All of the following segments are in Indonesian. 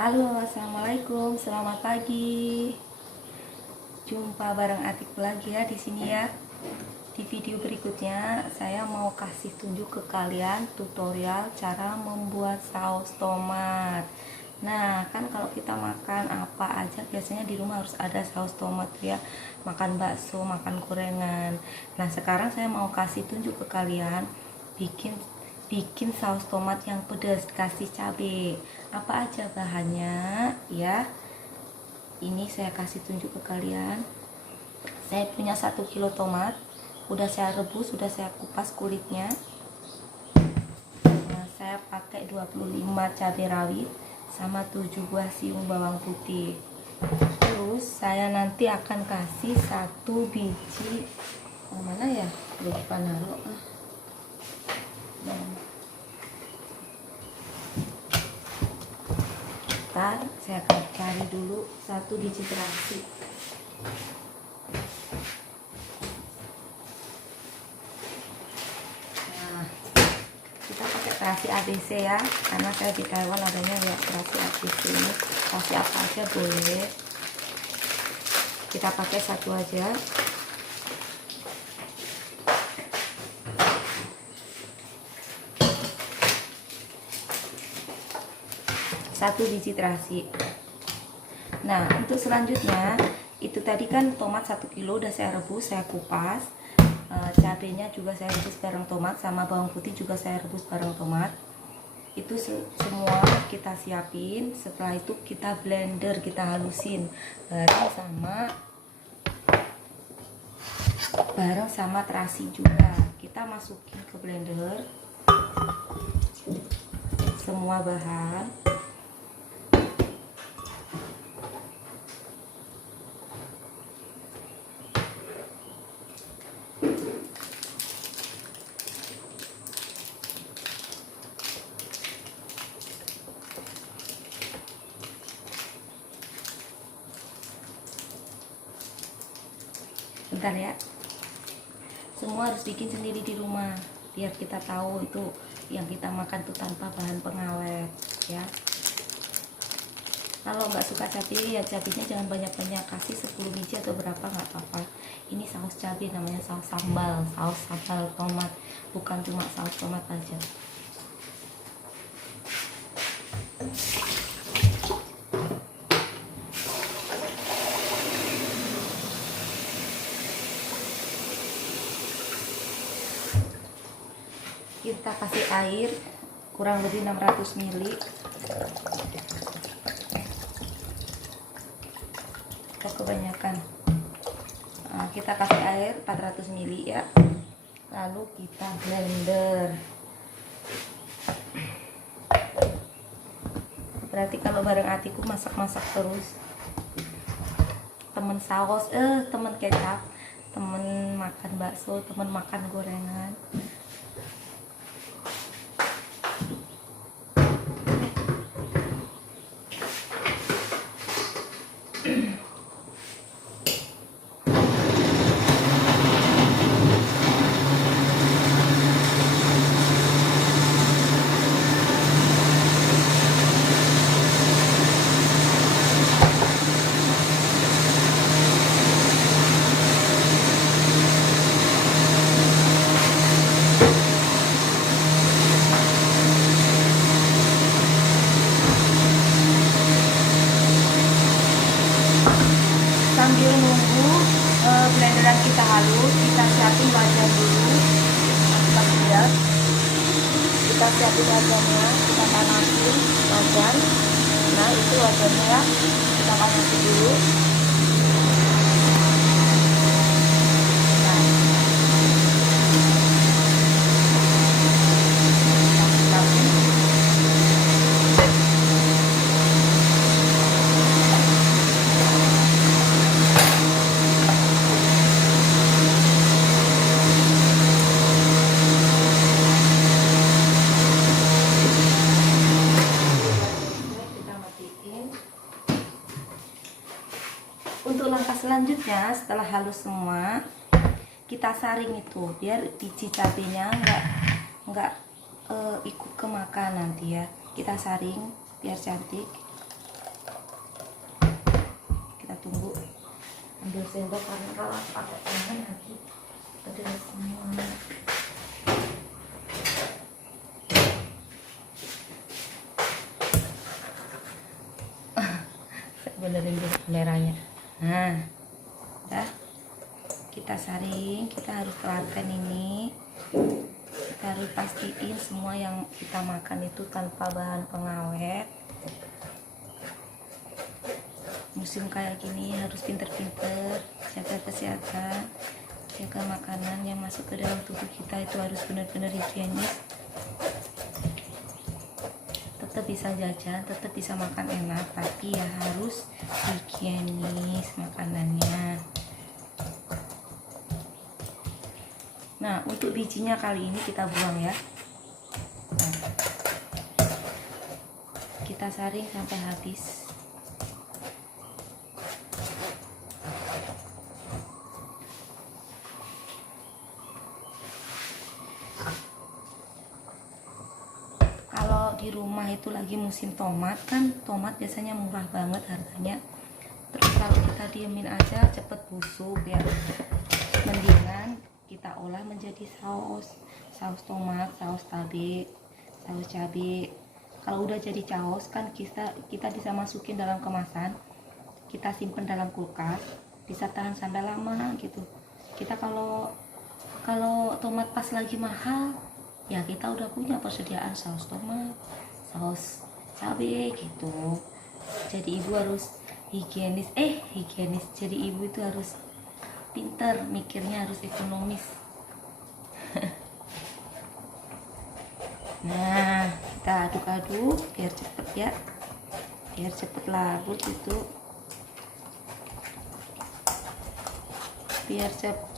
Halo, assalamualaikum, selamat pagi. Jumpa bareng Atik lagi ya di sini ya. Di video berikutnya saya mau kasih tunjuk ke kalian tutorial cara membuat saus tomat. Nah, kan kalau kita makan apa aja biasanya di rumah harus ada saus tomat ya. Makan bakso, makan gorengan. Nah, sekarang saya mau kasih tunjuk ke kalian bikin saus tomat yang pedas, kasih cabai. Apa aja bahannya ya? Ini saya kasih tunjuk ke kalian. Saya punya 1 kilo tomat, udah saya rebus, sudah saya kupas kulitnya. Nah, saya pakai 25 cabai rawit sama 7 buah siung bawang putih. Terus saya nanti akan kasih 1 biji mana ya, lupa naruh. Ntar saya akan cari dulu 1 biji terasi. Nah, kita pakai terasi ABC ya, karena saya di Taiwan adanya ya terasi ABC ini. Terasi apa aja boleh, kita pakai 1 aja. Satu biji terasi. Nah, untuk selanjutnya itu tadi kan tomat 1 kilo udah saya rebus, saya kupas. Cabenya juga saya rebus bareng tomat, sama bawang putih juga saya rebus bareng tomat. Itu semua kita siapin. Setelah itu kita blender, kita halusin bareng sama terasi juga. Kita masukin ke blender semua bahan. Bentar ya, semua harus bikin sendiri di rumah biar kita tahu itu yang kita makan tuh tanpa bahan pengawet ya. Kalau nggak suka cabai ya cabenya jangan banyak-banyak, kasih 10 biji atau berapa nggak apa-apa. Ini saus cabai, namanya saus sambal tomat, bukan cuma saus tomat aja. Kita kasih air kurang lebih 600 ml. Kok kebanyakan. Nah, kita kasih air 400 ml ya. Lalu kita blender. Berarti kalau bareng Atiku masak-masak terus. Temen saus, temen kecap, temen makan bakso, temen makan gorengan. Sambil nunggu blenderan kita halus, kita siapin wajan dulu. Kita siapin wajannya, kita panasin wajan. Nah, itu wajannya ya, kita panasin dulu. Untuk langkah selanjutnya, setelah halus semua, kita saring itu biar biji cabenya nggak ikut kemakan nanti ya. Kita saring biar cantik. ambil sendok karena kalau pakai tangan nanti pedas semua. Saya benerin dulu kameranya. Nah, udah kita saring, kita harus telaten ini. Kita harus pastiin semua yang kita makan itu tanpa bahan pengawet. Musim kayak gini harus pinter-pinter jaga kesehatan, jaga makanan yang masuk ke dalam tubuh kita itu harus benar-benar higienis. Tetap bisa jajan, tetap bisa makan enak, tapi ya harus higienis makanannya. Nah, untuk bijinya kali ini kita buang ya. Nah, kita saring sampai habis. Kalau di rumah itu lagi musim tomat kan, tomat biasanya murah banget harganya. Terus kalau kita diemin aja cepet busuk ya. Mendingan kita olah menjadi saus tomat, saus cabai. Kalau udah jadi saus kan kita bisa masukin dalam kemasan, kita simpen dalam kulkas, bisa tahan sampai lama gitu. Kita kalau tomat pas lagi mahal ya, kita udah punya persediaan saus tomat, saus cabai gitu. Jadi ibu harus higienis. Jadi ibu itu harus pinter mikirnya, harus ekonomis. Nah, kita aduk-aduk biar cepet ya, biar cepet larut itu, biar cepet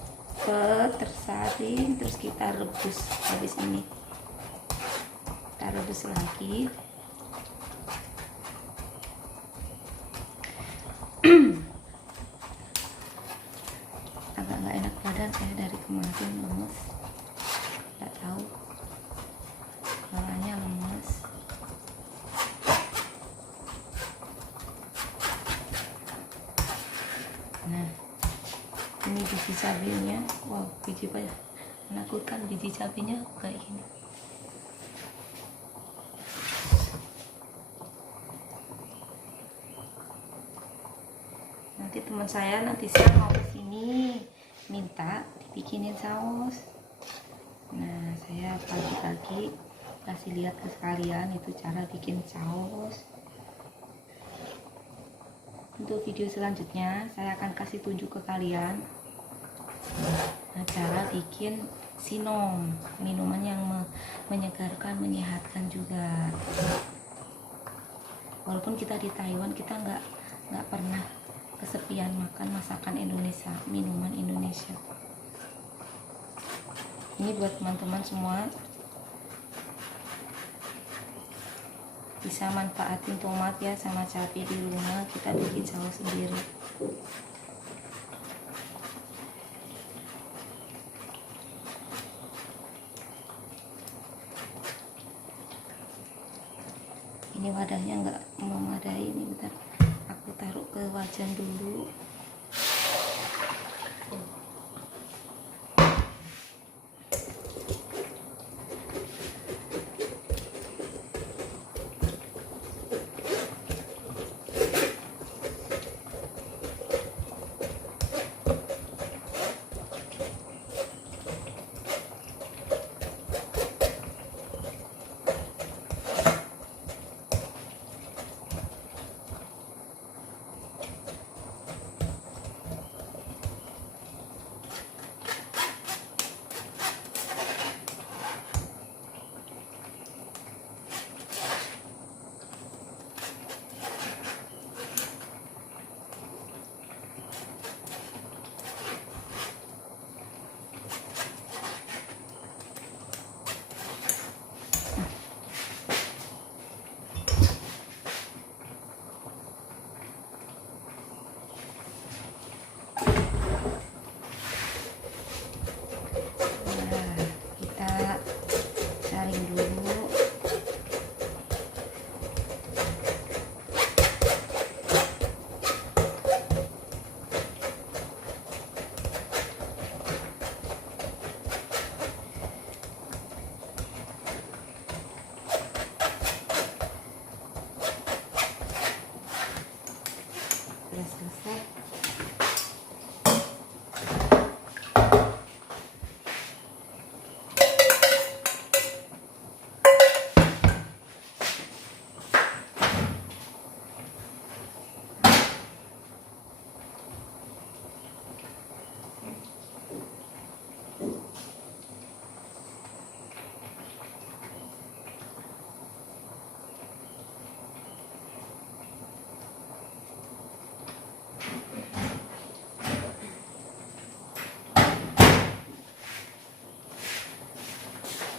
tersaring. Terus kita rebus. Habis ini kita rebus lagi. Agak nggak enak badan saya dari kemarin, lemes, nggak tahu, kepalanya lemes. Nah, ini biji cabenya, wow, biji banyak, menakutkan biji cabenya kayak gini. Nanti teman saya nanti siang mau kesini minta dibikinin saus. Nah, saya pagi-pagi kasih lihat ke sekalian itu cara bikin saus. Untuk video selanjutnya saya akan kasih tunjuk ke kalian cara bikin sinom, minuman yang menyegarkan, menyehatkan juga. Walaupun kita di Taiwan, kita nggak pernah kesepian makan masakan Indonesia, minuman Indonesia. Ini buat teman-teman semua, bisa manfaatin tomat ya sama cabai di rumah, kita bikin saus sendiri. Ini wadahnya nggak memadai, ini bentar aku taruh ke wajan dulu.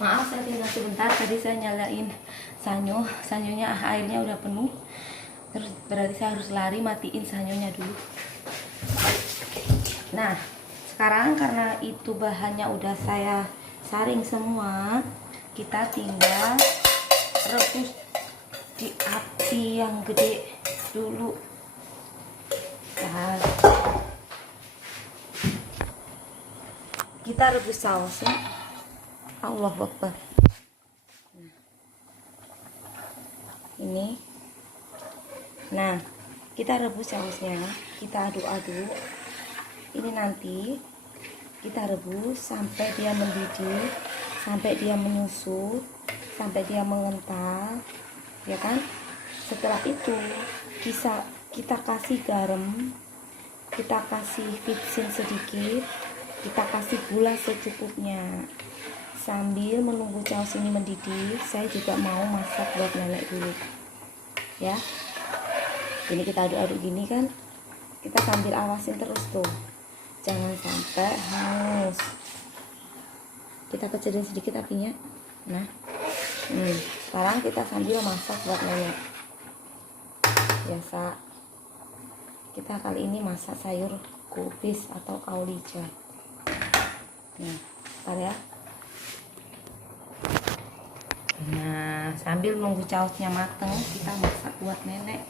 Maaf saya tinggal sebentar, tadi saya nyalain sanyonya airnya udah penuh, terus berarti saya harus lari matiin sanyonya dulu. Nah sekarang karena itu bahannya udah saya saring semua, kita tinggal rebus di api yang gede dulu. Nah, kita rebus sausnya. Allahu Akbar. Ini. Nah, kita rebus sausnya, kita aduk-aduk. Ini nanti kita rebus sampai dia mendidih, sampai dia menyusut, sampai dia mengental, ya kan? Setelah itu kita kasih garam, kita kasih vitsin sedikit, kita kasih gula secukupnya. Sambil menunggu saus ini mendidih, saya juga mau masak buat nenek dulu ya. Ini kita aduk-aduk gini kan, kita sambil awasin terus tuh, jangan sampai hangus. Kita kecilin sedikit apinya. Nah sekarang kita sambil masak buat nenek. Biasa kita kali ini masak sayur kubis atau kaulija. Nah bentar ya. Nah sambil nunggu sausnya mateng, kita masak buat nenek.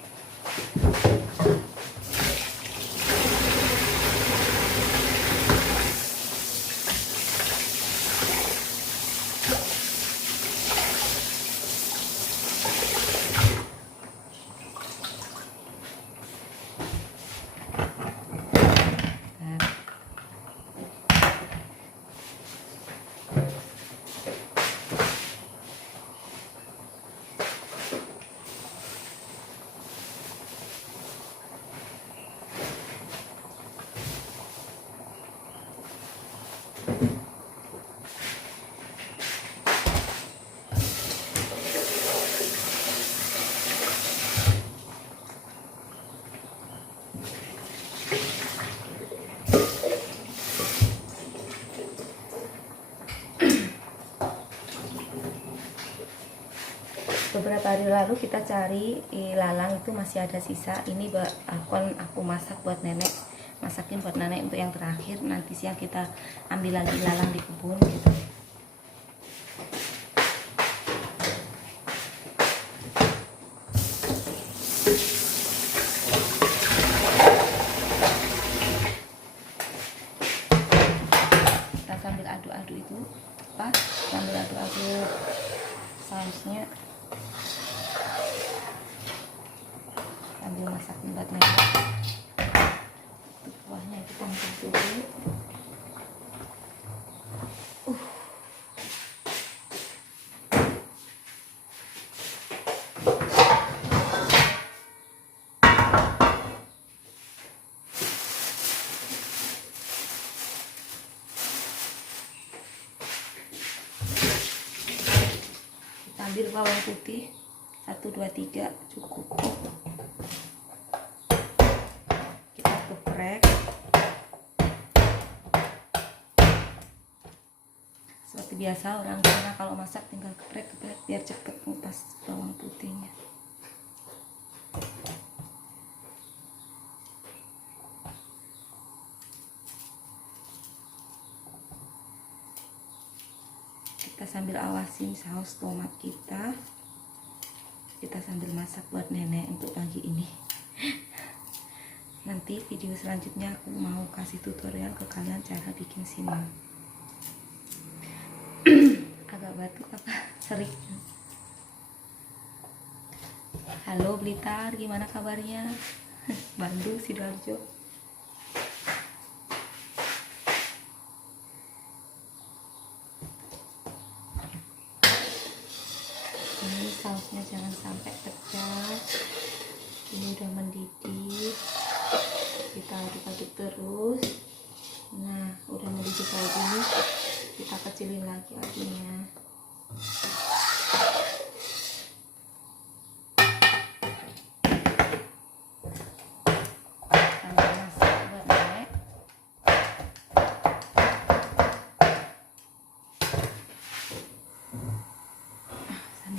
Beberapa hari lalu kita cari ilalang, itu masih ada sisa. Ini akan aku masak buat nenek, masakin buat nenek untuk yang terakhir. Nanti siang kita ambil lagi ilalang di kebun gitu. Kita sambil aduk-aduk itu sambil aduk-aduk sausnya, sambil masak buat nenek. Kuahnya kita masak dulu. Kita ambil bawang putih 1, 2, 3 cukup. Seperti biasa orang Cina kalau masak tinggal geprek biar cepet ngupas bawang putihnya. Kita sambil awasin saus tomat kita sambil masak buat nenek untuk pagi ini. Nanti video selanjutnya aku mau kasih tutorial ke kalian cara bikin siomay. Agak batuk apa serik. Halo Blitar, gimana kabarnya? Bandung, Sidoarjo. Ini sausnya jangan sampai pecah. Ini udah mendidih, kita aduk-aduk terus. Nah udah mendidih kayak gini, kita kecilin lagi apinya. Sambil masak buat nenek.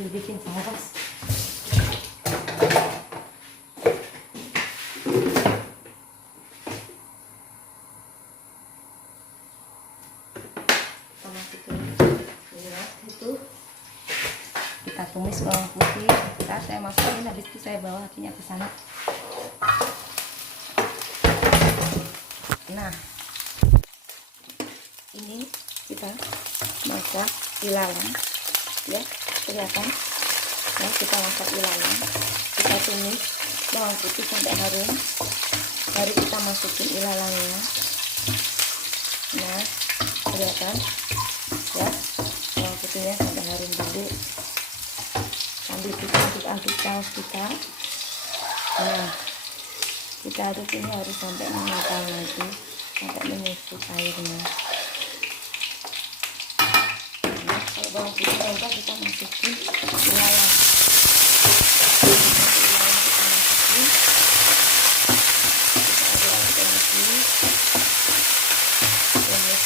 sambil bikin saus. Kita masukin minyak itu, kita tumis bawang putih. Saya masukin, habis itu saya bawa apinya ke sana. Nah, ini kita masak ilalang, ya, kelihatan ya, kita masak ilalang, kita tumis bawang putih sampai harum, baru kita masukin ilalangnya. Nah, kelihatan ya, bawang putihnya sampai harum dulu, sambil kita aduk saus kita. Nah, kita aduk ini harus sampai mengental lagi, sampai menyusut airnya. Nah, kalau bawang putih udah, kita masukin ilalang.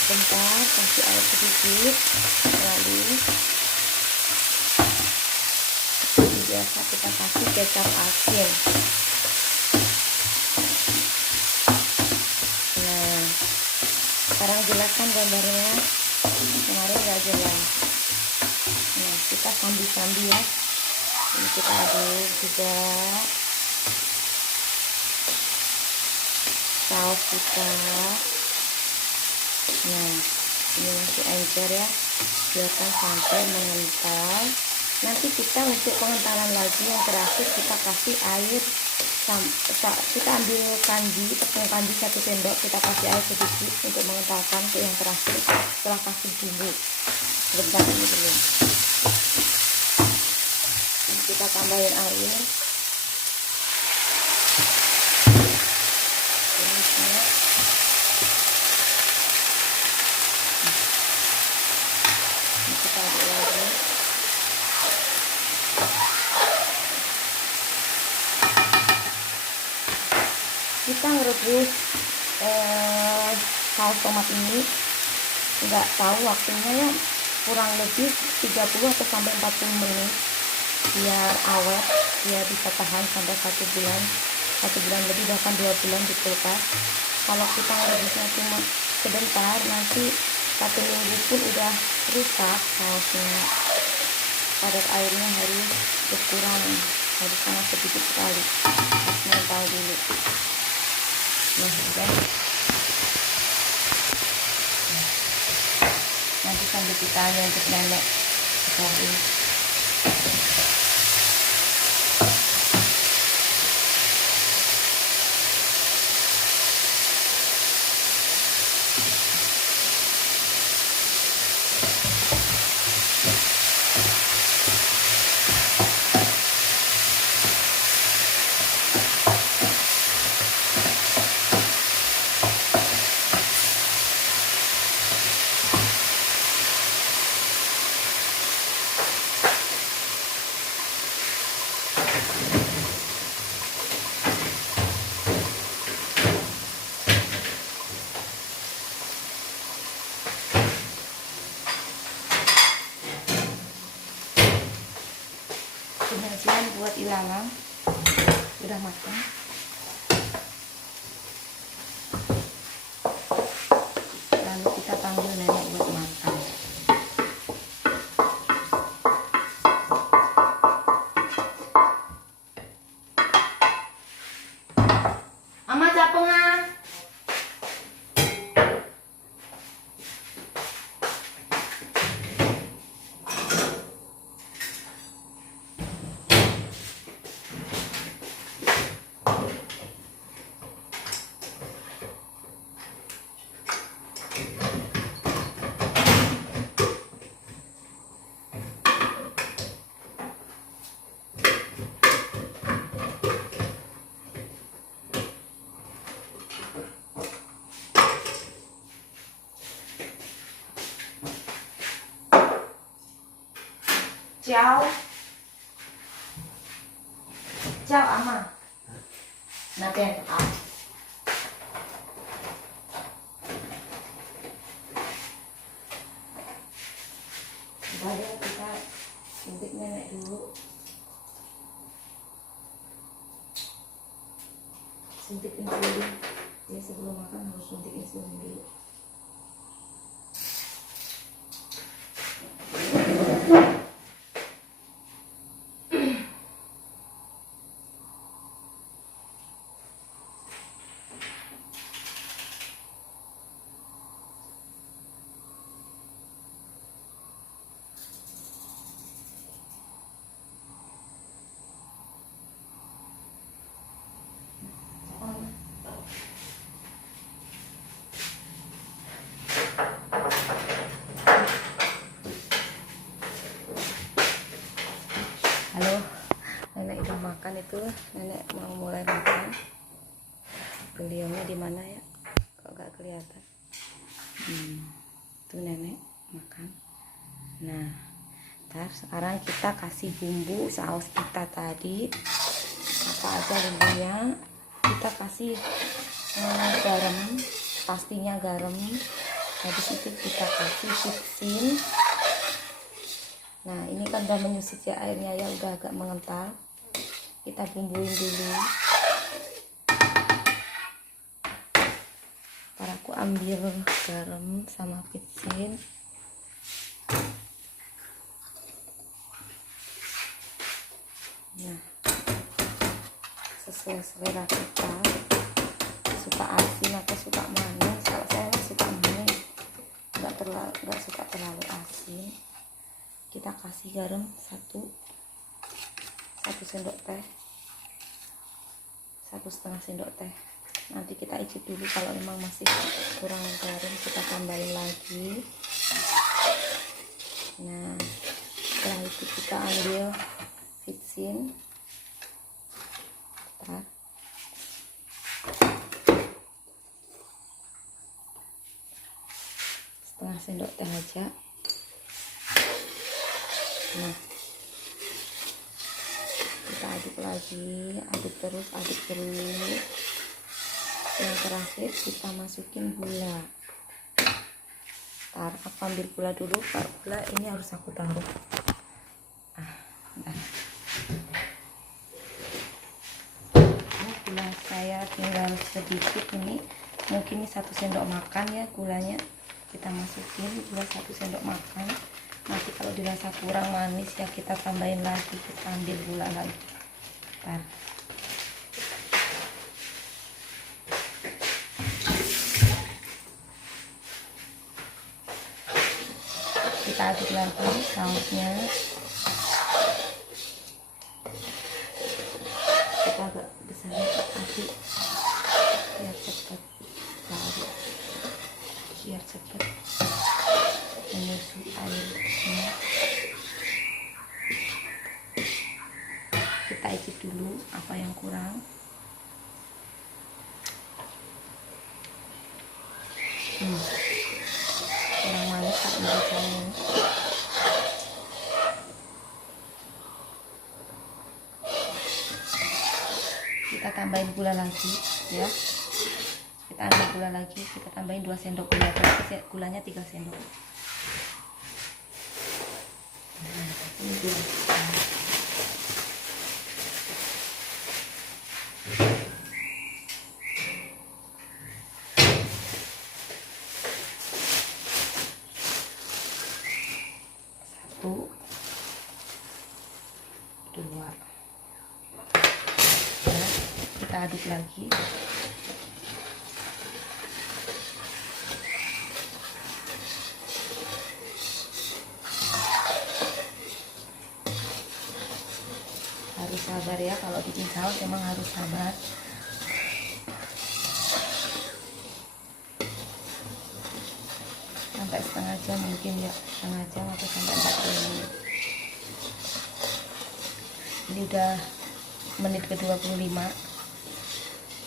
Sebentar, kasih air sedikit, lalu seperti biasa kita kasih kecap asin. Nah, sekarang jelaskan gambarnya, kemarin nggak jelas. Nah, kita sambil ya, ini kita aduk juga saus kita. Nah, ini masih encer ya, biarkan sampai mengental. Nanti kita untuk pengentalan lagi yang terakhir kita kasih air, kita ambil kanji, tepung kanji 1 sendok, kita kasih air sedikit untuk mengentalkan. Untuk yang terakhir setelah kasih bumbu. Sebentar, ini belum, ini kita tambahin air. Kita aduk lagi. Kita merebus saus tomat ini, nggak tahu waktunya ya, kurang lebih 30 atau sampai 40 menit, biar awet, biar bisa tahan sampai 1 bulan lebih, bahkan 2 bulan di kulkas. Kalau kita merebusnya cuma sebentar, nanti 1 minggu pun udah rusak sausnya. Kadar airnya harus berkurang, harus sangat sedikit sekali, harus mengental dulu. Nah, sudah. Nanti sambil kita untuk nenek ini. Penyajian buat ilalang udah matang. Lalu kita panggil nenek buat makan. Ama capeng ah. Chào. Chào ama. Natin ah. Baru kita suntik nenek dulu. Suntik insulin ya, sebelum makan harus suntik insulin dulu. Halo, nenek udah makan itu, nenek mau mulai makan. Beliaunya di mana ya? Kok gak kelihatan? Tuh nenek makan. Nah, ntar sekarang kita kasih bumbu saus kita tadi. Apa aja bumbunya? Kita kasih garam, pastinya garam. Habis itu kita kasih vicin. Nah, ini kan udah menyusut ya, airnya ya udah agak mengental. Kita bumbuin dulu. Ntar aku ambil garam sama vicin. Nah, sesuai selera kita, suka asin atau suka manis. Kalau saya suka manis, nggak suka terlalu asin. Kita kasih garam satu sendok teh, 1,5 sendok teh. Nanti kita icip dulu, kalau memang masih kurang garam kita tambahin lagi. Nah, setelah itu kita ambil vicin. Bentar. Setengah sendok teh aja. Nah, kita aduk lagi, aduk terus. Yang terakhir kita masukin gula. Ntar aku ambil gula dulu. Kalau gula ini harus aku taruh. Ini gula saya tinggal sedikit ini, mungkin ini 1 sendok makan ya gulanya. Kita masukin gula 1 sendok makan. Nanti kalau dirasa kurang manis ya kita tambahin lagi, kita ambil gula lagi. Ntar. Kita aduk lagi sausnya. Kita agak besar aduk biar cepat larut, biar cepat menyusut airnya. Kita icip dulu apa yang kurang. Kurang manis tak menurutnya. Kita tambahin gula lagi ya. Kita ambil gula lagi, kita tambahin 2 sendok gula. Berarti gulanya 3 sendok. Ini gula. Satu, dua. Nah, kita aduk lagi. Harus sabar ya, kalau bikin saus emang harus sabar. Sampai setengah jam mungkin ya, setengah jam atau sampai 40 menit. Ini udah menit ke-25.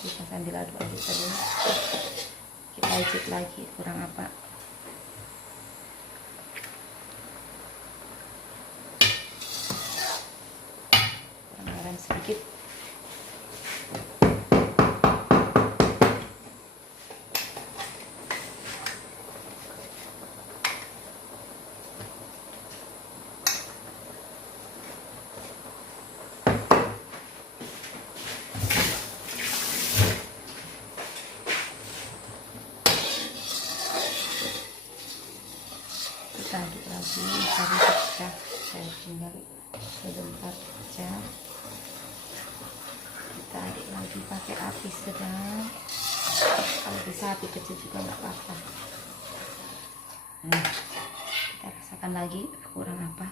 Kita sambil aduk-aduk terus. Kita icip lagi kurang apa. Kurang garam sedikit. lagi tadi pecah, saya tinggal sebentar saja. Kita aduk lagi pakai api sedang, kalau bisa api kecil juga nggak apa-apa. Nah, kita rasakan lagi kurang apa.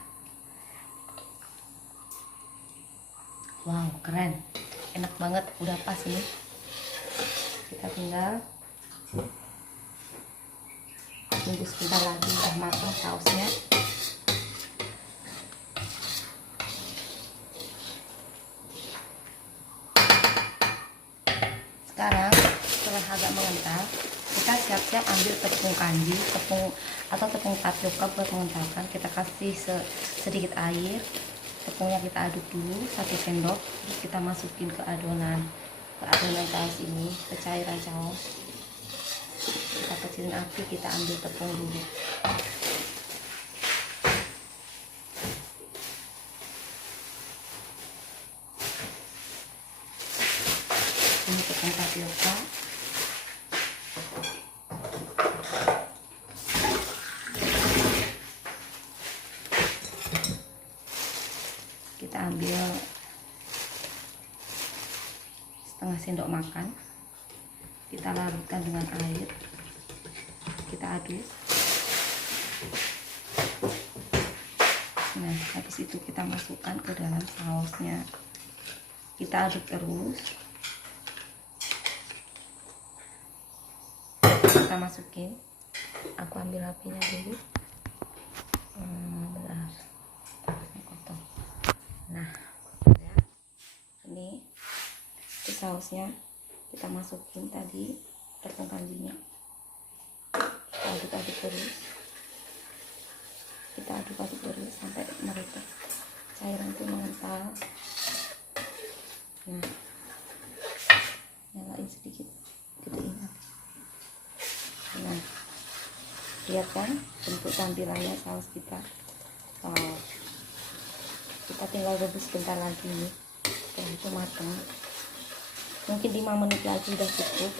Wow, keren, enak banget, udah pas ini. Kita tinggal tunggu sebentar lagi, udah matang sausnya. Sekarang setelah agak mengental, kita siap-siap ambil tepung kanji, tepung tapioka buat mengentalkan. Kita kasih sedikit air, tepungnya kita aduk dulu 1 sendok, terus kita masukin ke adonan saus ini, ke cairan saus. Kita kecilin api, kita ambil tepung dulu. Ini tepung tapioka. Kita ambil setengah sendok makan, kita larutkan dengan air, kita aduk. Nah, habis itu kita masukkan ke dalam sausnya, kita aduk terus. Kita masukin, aku ambil apinya dulu. Bentar, kotor. Nah, ya, ini sausnya kita masukin tadi tepung kanjinya, kita aduk-aduk terus, sampai merata cairan itu mengental. Nah, nyalain sedikit, gedein api. Nah, lihat kan bentuk tampilannya saus kita. Kita tinggal rebus sebentar lagi nih, setelah itu matang. Mungkin 5 menit lagi udah cukup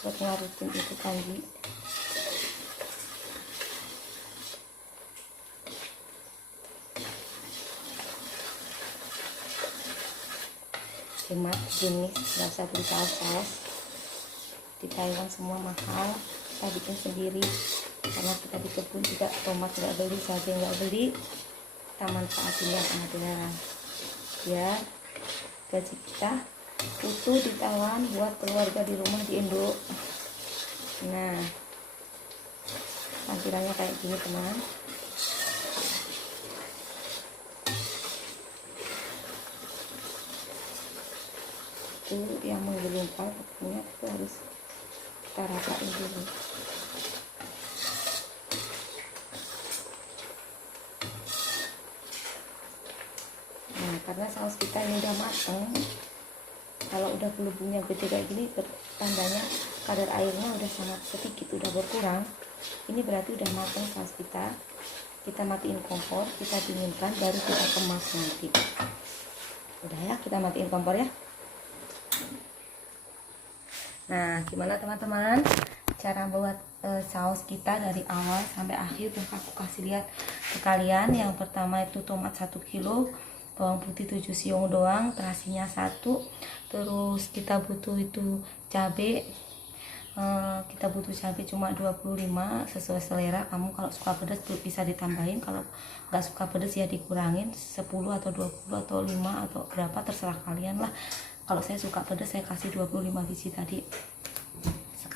buat ngarutin itu kanji. Hemat jenis, nggak usah beli saus. Di Taiwan semua mahal, kita bikin sendiri karena kita di kebun juga. Tomat nggak beli, cabai nggak beli, kita manfaatin yang ada ya. Gaji kita utuh di Taiwan buat keluarga di rumah di Indo. Nah, tampilannya kayak gini teman. Itu yang menggelumpal tepungnya itu harus kita ratain dulu. Nah, karena saus kita ini udah mateng, kalau udah gelembungnya gede kayak gini, tandanya kadar airnya udah sangat sedikit, udah berkurang. Ini berarti udah mateng saus kita. Kita matiin kompor, kita dinginkan, baru kita kemas nanti. Udah ya, kita matiin kompor ya. Nah, gimana teman-teman cara buat saus kita dari awal sampai akhir? Udah aku kasih lihat ke kalian. Yang pertama itu tomat 1 kilo, bawang putih 7 siung doang, terasinya 1. Terus kita butuh itu cabai, kita butuh cabai cuma 25 sesuai selera. Kamu kalau suka pedas bisa ditambahin, kalau nggak suka pedas ya dikurangin 10 atau 20 atau 5 atau berapa, terserah kalian lah. Kalau saya suka pedas, saya kasih 25 biji tadi.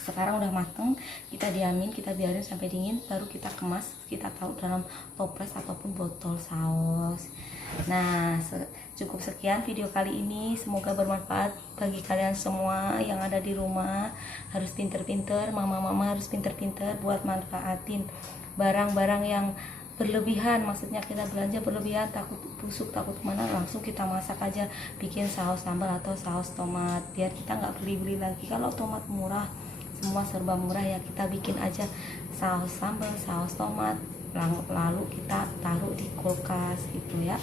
Sekarang udah mateng, kita diamin, kita biarin sampai dingin, baru kita kemas, kita taruh dalam toples ataupun botol saus. Nah, cukup sekian video kali ini, semoga bermanfaat bagi kalian semua yang ada di rumah. Harus pinter-pinter, mama-mama harus pinter-pinter buat manfaatin barang-barang yang berlebihan. Maksudnya kita belanja berlebihan, takut busuk, takut mana, langsung kita masak aja, bikin saus sambal atau saus tomat, biar kita nggak beli-beli lagi. Kalau tomat murah, semua serba murah ya, kita bikin aja saus sambal, saus tomat, lalu kita taruh di kulkas gitu ya.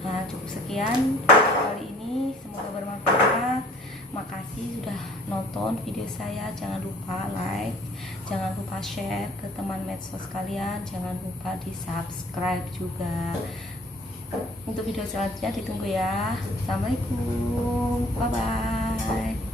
Nah, cukup sekian kali ini, semoga bermanfaat. Makasih sudah nonton. nonton video saya. Jangan lupa like, jangan lupa share ke teman medsos kalian, jangan lupa di subscribe juga. Untuk video selanjutnya ditunggu ya. Assalamualaikum, bye bye.